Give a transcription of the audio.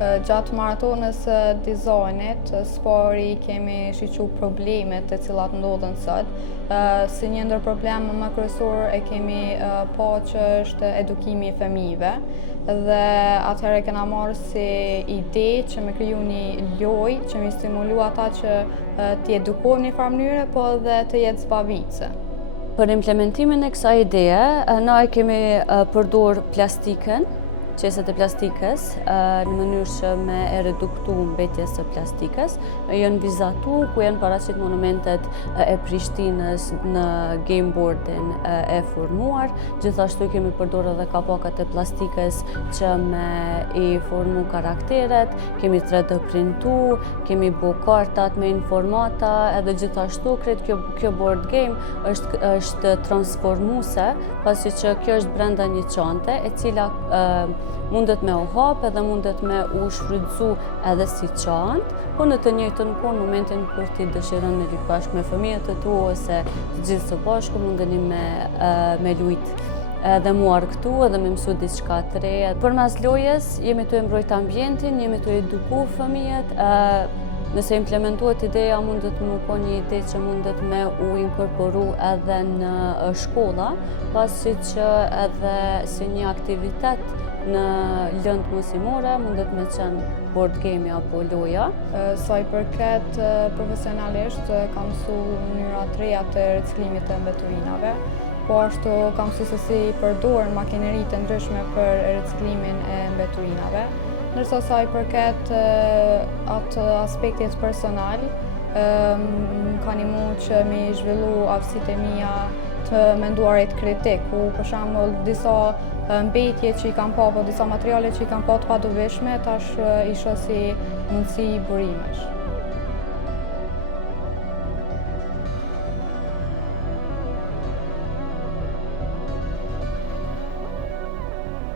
Gjatë maratonës dizajnit, spari kemi shiqu problemet të cilat ndodhen sot. Si një ndër probleme më kryesor e kemi pa që është edukimi i fëmijëve dhe atëherë kena marrë si ide që me kriju një lojë që me stimulu ata që t'i edukohen në një farë mënyre, po edhe të jetë zbavitse. Për implementimin e kësaj ideje, na e kemi përdor plastikën, qeset e plastikës, në mënyrë që me e reduktu mbetjes së plastikës. Janë vizatu ku janë paraqit monumentet e Prishtinës në game boardin e formuar. Gjithashtu kemi përdor edhe kapakat e plastikës që me i formu karakteret, kemi 3D printu, kemi bo kartat me informata, edhe gjithashtu kretë kjo board game është transformuese, pasi që kjo është brenda një çante, e cila mundet me u hap edhe mundet me u shfrytëzu edhe si çantë, po në të njëjtën kohë në momentin kur ti dëshiron me lyp bashkë me fëmijët e tu ose të gjithë së bashku mundeni me lujt edhe muar këtu edhe me mësu diçka të re. Përmes lojës jemi të mbrojt ambientin, jemi të eduku fëmijët. Nëse implementohet ideja, mundet më po një ide që mundet me u inkorporu edhe në shkolla, pasi që edhe si një aktivitet në lëndë mësimore mundet me qenë board game apo loja. Sa i përket profesionalisht, kam mësu mënyra të reja të riciklimit të mbeturinave, po ashtu kam mësu se si përdorën makineri të ndryshme për riciklimin e mbeturinave. Ndërsa sa i përket atë aspektit personal, ka nimu që me zhvillu aftësitë e mia të menduarit kritik, ku për shembull disa mbetje që i kam pa, apo disa materiale që i kam pa të paduveshme, tash i shoh si mundësi burimesh.